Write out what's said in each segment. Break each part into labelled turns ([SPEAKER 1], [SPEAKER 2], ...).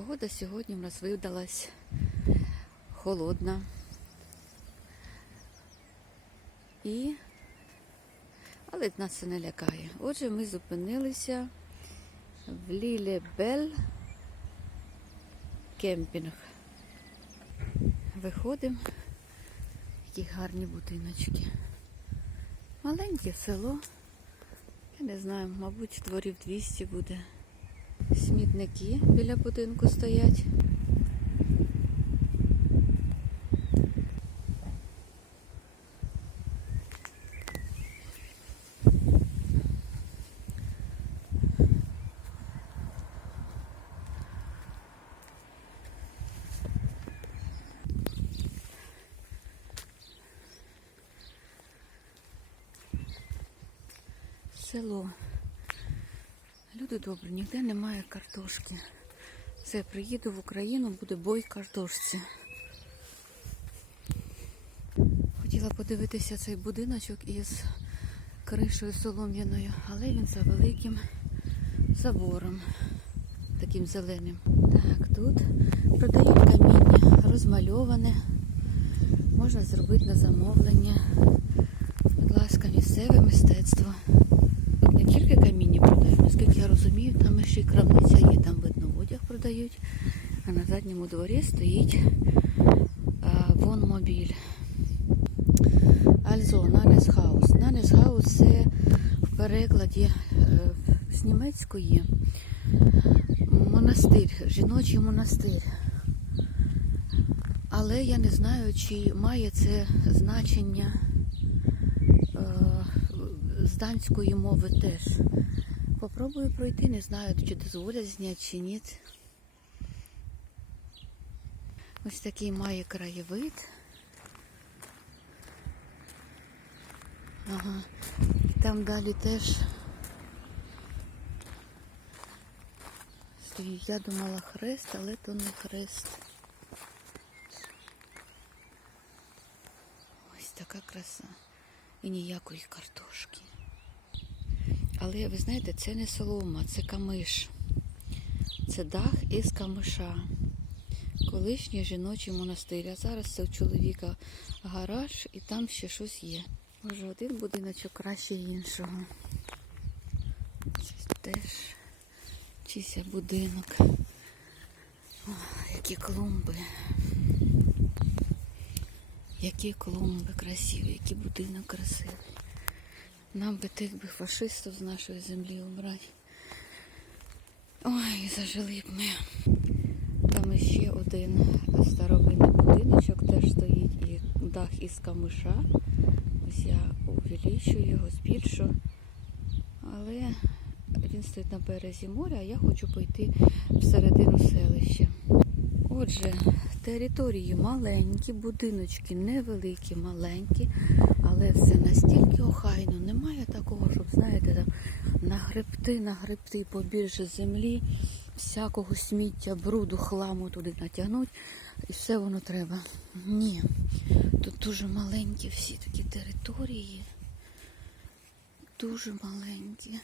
[SPEAKER 1] Погода сьогодні в нас видалась холодна. І... Але нас це не лякає. Отже, ми зупинилися в Лілебель кемпінг. Виходимо. Які гарні будиночки. Маленьке село. Я не знаю, мабуть, творів 200 буде. Смітники біля будинку стоять. Село. Люди добрі, ніде немає картошки. Все, приїду в Україну, буде бой картошці. Хотіла подивитися цей будиночок із кришою солом'яною, але він за великим забором, таким зеленим. Так, тут продають каміння, розмальоване. Можна зробити на замовлення. Будь ласка, місцеве мистецтво. Тут не тільки каміння продають, наскільки я розумію, там ще й крамниця є, там видно одяг продають, задньому дворі стоїть а, вонмобіль. Альзо, Нанесхаус. Нанесхаус це в перекладі е, з німецької монастир, жіночий монастир. Але я не знаю, чи має це значення е, з данської мови теж. Попробую пройти, не знаю, чи дозволять зняти чи ні. Ось такий має краєвид. Ага. І там далі теж стоїть. Я думала хрест, але то не хрест. Ось така краса. І ніякої картошки. Але ви знаєте, це не солома, це камиш. Це дах із камиша. Колишній жіночий монастир. А зараз це у чоловіка гараж і там ще щось є. Може, один будиночок краще іншого. Це теж чийся будинок. О, які клумби. Які клумби красиві, який будинок красивий. Нам би тих би фашистів з нашої землі обрати. Ой, зажили б ми. Ще один старовинний будиночок теж стоїть і дах із камиша. Ось я увеличую його, збільшу. Але він стоїть на березі моря, а я хочу пойти всередину селища. Отже, території маленькі, будиночки невеликі, маленькі, але все настільки охайно. Немає такого, щоб, знаєте, там нагребти, нагребти побільше землі, всякого сміття, бруду, хламу туди натягнути, і все воно треба. Ні. Тут дуже маленькі всі такі території. Дуже маленькі.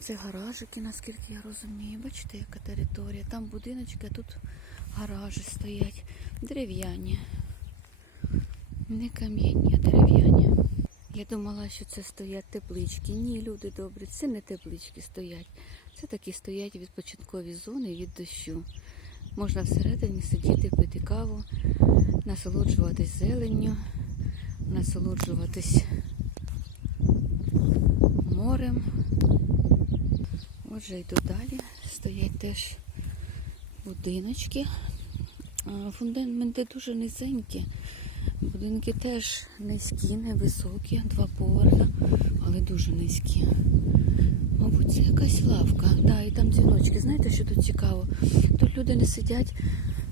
[SPEAKER 1] Це гаражики, наскільки я розумію. Бачите, яка територія. Там будиночки, а тут гаражі стоять. Дерев'яні. Не кам'яні, а дерев'яні. Я думала, що це стоять теплички. Ні, люди добрі, це не теплички стоять. Це такі стоять відпочинкові зони від дощу. Можна всередині сидіти, пити каву, насолоджуватись зеленню, насолоджуватись морем. Отже, йду далі. Стоять теж будиночки. Фундаменти дуже низенькі. Будинки теж низькі, невисокі, два поверха, але дуже низькі. Мабуть, це якась лавка. Да, і там дзвіночки. Знаєте, що тут цікаво? Тут люди не сидять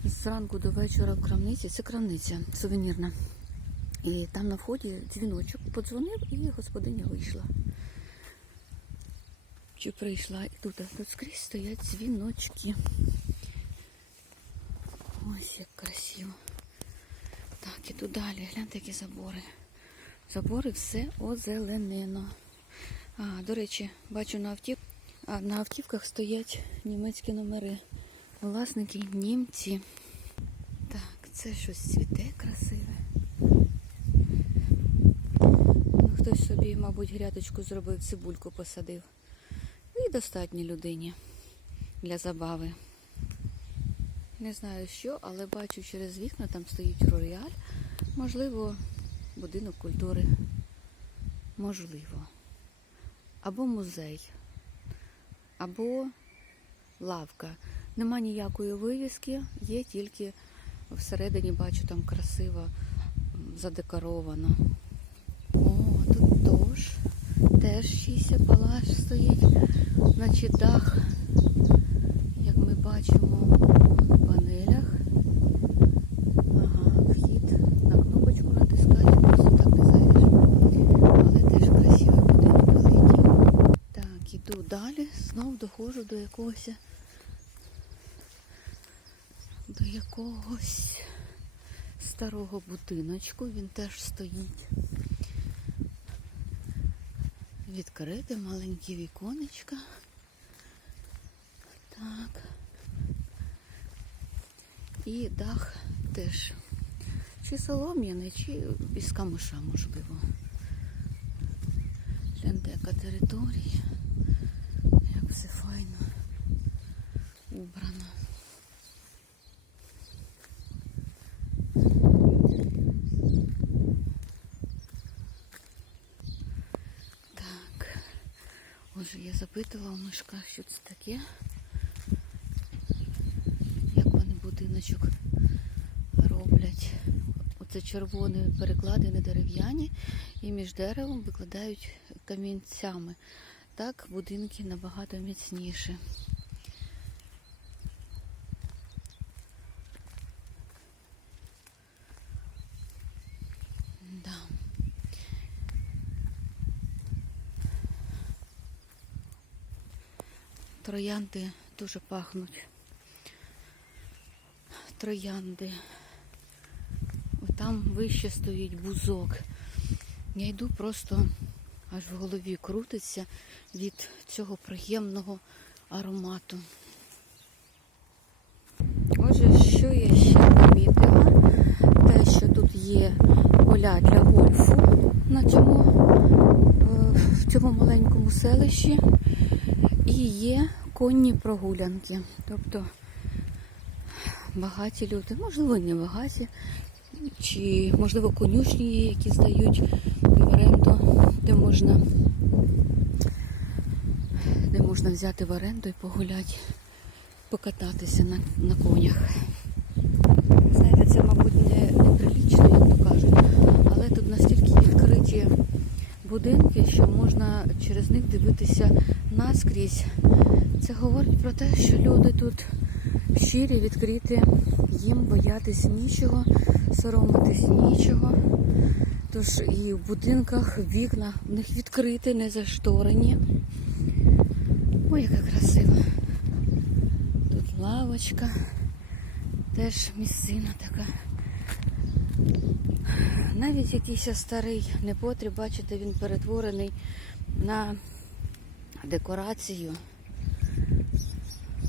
[SPEAKER 1] зранку до вечора в крамниці. Це крамниця сувенірна. І там на вході дзвіночок подзвонив і господиня вийшла. Чи прийшла і тут, тут скрізь стоять дзвіночки. Ось як красиво. Так, іду далі. Гляньте, які забори. Забори все озеленено. А, до речі, бачу на авті А на автівках стоять німецькі номери. Власники німці. Так, це щось цвіте красиве. Ну, хтось собі, мабуть, грядочку зробив, цибульку посадив. І достатньо людині для забави. Не знаю що, але бачу через вікна, там стоїть рояль. Можливо, будинок культури. Можливо. Або музей, або лавка. Нема ніякої вивіски, є тільки всередині бачу там красиво задекоровано. О, тут тож. Теж шістя палаш стоїть. Значить, дах, як ми бачимо, в панелях. Ага, вхід. На кнопочку натискаєш, просто так не зайдеш. Але теж красивий будинок великий. Так, іду далі, знов якогось до якогось старого будиночку. Він теж стоїть. Відкрите маленькі віконечка. Так. І дах теж. Чи солом'яний, чи із камиша, можливо. Гляньте, яка територія. Як все файно убрано. Так. Отже, я запитала у мишка, що це таке. Як вони будиночок роблять. Оце червоні перекладини дерев'яні і між деревом викладають камінцями. Так будинки набагато міцніші. Да. Троянди дуже пахнуть. Троянди. Там вище стоїть бузок. Я йду просто аж в голові крутиться від цього приємного аромату. Отже, що я ще помітила? Те, що тут є поля для гольфу на цьому, е, в цьому маленькому селищі. І є конні прогулянки. Тобто багаті люди, можливо, не багаті, чи можливо конюшні є, які здають в оренду, де можна, де можна взяти в оренду і погуляти, покататися на, на конях. Знаєте, це, мабуть, не, неприлічно, як то кажуть, але тут настільки відкриті будинки, що можна через них дивитися наскрізь. Це говорить про те, що люди тут щирі, відкриті, їм боятись нічого, соромитись нічого. Тож і в будинках вікна в них відкриті, не зашторені. Ой, яка красива. Тут лавочка, теж місцина така. Навіть якийсь старий непотріб, бачите, він перетворений на декорацію.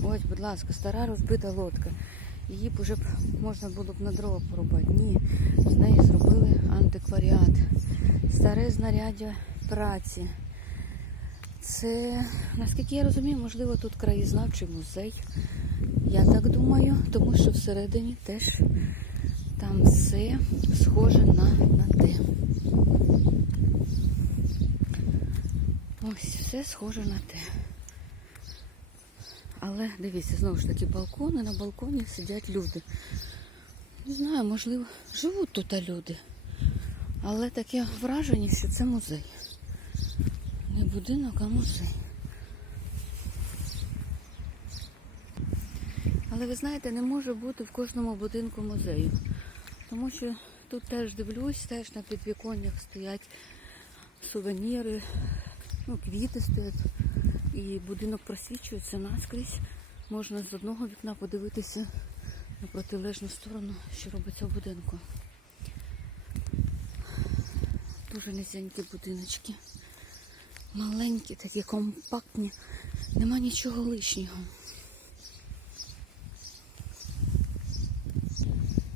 [SPEAKER 1] Ось, будь ласка, стара розбита лодка. Її б уже можна було б на дрова порубати. Ні, з неї зробили антикваріат. Старе знаряддя праці. Це, наскільки я розумію, можливо, тут краєзнавчий музей. Я так думаю, тому що всередині теж там все схоже на, на те. Ось все схоже на те. Але дивіться, знову ж таки, балкони, на балконі сидять люди. Не знаю, можливо, живуть тут люди. Але таке враження, що це музей. Не будинок, а музей. Але ви знаєте, не може бути в кожному будинку музею. Тому що тут теж дивлюсь, теж на підвіконнях стоять сувеніри, ну, квіти стоять. І будинок просвічується наскрізь. Можна з одного вікна подивитися на протилежну сторону, що робиться в будинку. Дуже низенькі будиночки. Маленькі, такі компактні. Нема нічого лишнього.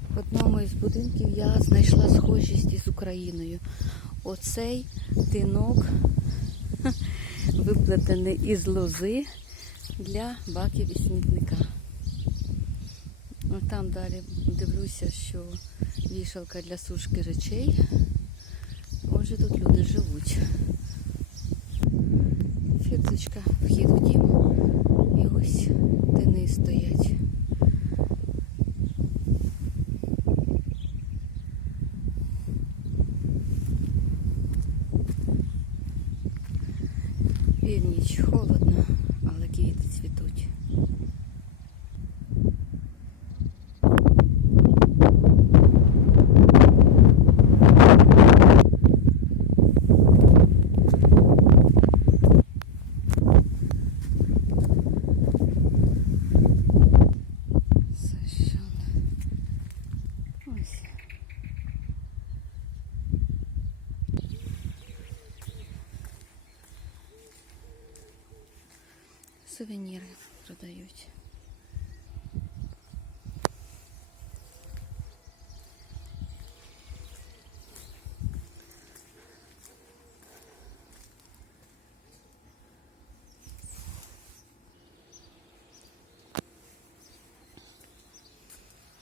[SPEAKER 1] В одному із будинків я знайшла схожість із Україною. Оцей тинок виплетений із лози для баків і смітника. От Там далі дивлюся, що вішалка для сушки речей. Отже, тут люди живуть. Фірточка, вхід у дім. І ось тини стоять. Північ холодно, але квіти цвітуть. Совершенно. Ось. Сувеніри продають.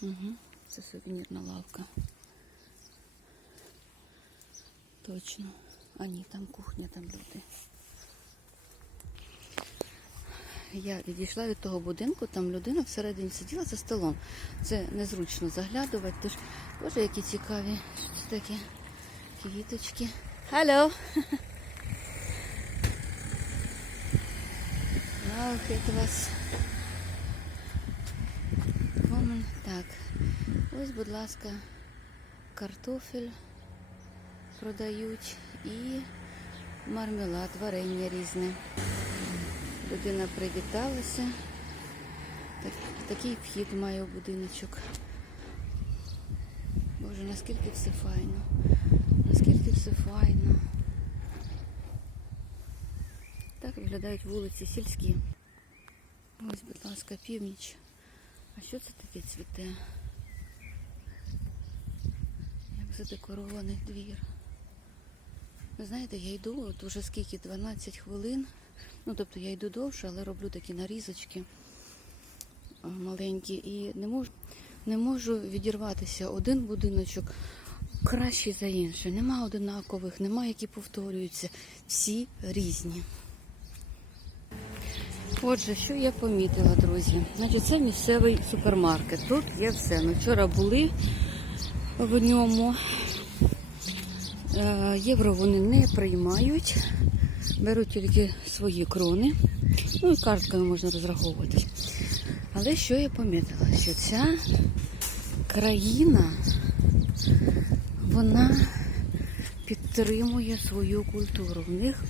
[SPEAKER 1] Угу. Це сувенірна лавка. Точно. А ні, там кухня, там люди. Я відійшла від того будинку, там людина всередині сиділа за столом. Це незручно заглядувати. Тож, боже, які цікаві. Що це таке? Квіточки. Hello! Вау, это вас. Так. Ось, будь ласка, картофель продають і мармелад, варення різне. Людина привіталася. Так, такий вхід має у будиночок. Боже, наскільки все файно. Наскільки все файно. Так виглядають вулиці сільські. Ось, будь ласка, північ. А що це таке цвіте? Як задекорований двір. Ви знаєте, я йду от уже скільки 12 хвилин. Ну, тобто я йду довше, але роблю такі нарізочки маленькі і не можу, не можу відірватися. Один будиночок кращий за інший. Нема одинакових, нема які повторюються. Всі різні. Отже, що я помітила, друзі? Значить, це місцевий супермаркет. Тут є все. Ми вчора були в ньому. Е, Євро вони не приймають, беруть тільки свої крони. Ну і картками можна розраховуватись. Але що я помітила? Що ця країна, вона підтримує свою культуру. В них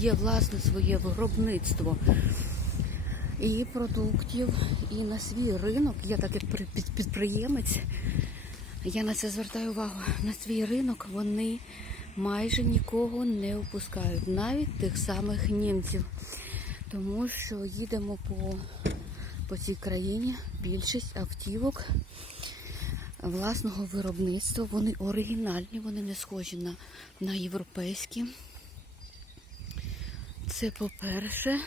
[SPEAKER 1] є власне своє виробництво і продуктів, і на свій ринок. Я так як підприємець, я на це звертаю увагу. На свій ринок вони майже нікого не впускають, навіть тих самих німців. Тому що їдемо по, по цій країні більшість автівок власного виробництва. Вони оригінальні, вони не схожі на, на європейські. Це по-перше.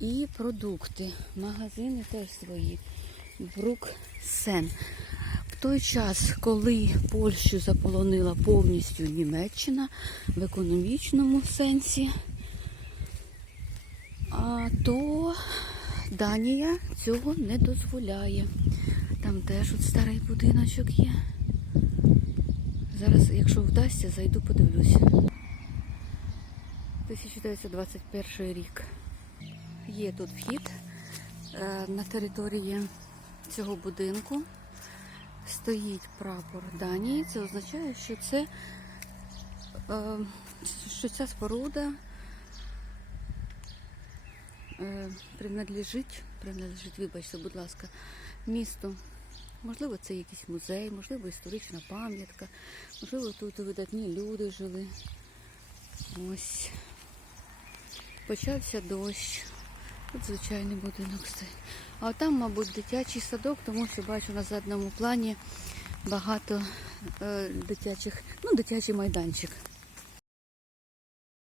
[SPEAKER 1] І продукти. Магазини теж свої. Бруксен. В той час, коли Польщу заполонила повністю Німеччина в економічному сенсі, то Данія цього не дозволяє. Там теж от старий будиночок є. Зараз, якщо вдасться, зайду подивлюся. 1921 рік. Є тут вхід е, на території цього будинку. Стоїть прапор Данії. Це означає, що це е, що ця споруда е, принадлежить, принадлежить, вибачте, будь ласка, місту. Можливо, це якийсь музей, можливо, історична пам'ятка, можливо, тут видатні люди жили. Ось. Почався дощ. Тут звичайний будинок стоїть. А там, мабуть, дитячий садок, тому що бачу на задньому плані багато е, дитячих, ну, дитячий майданчик.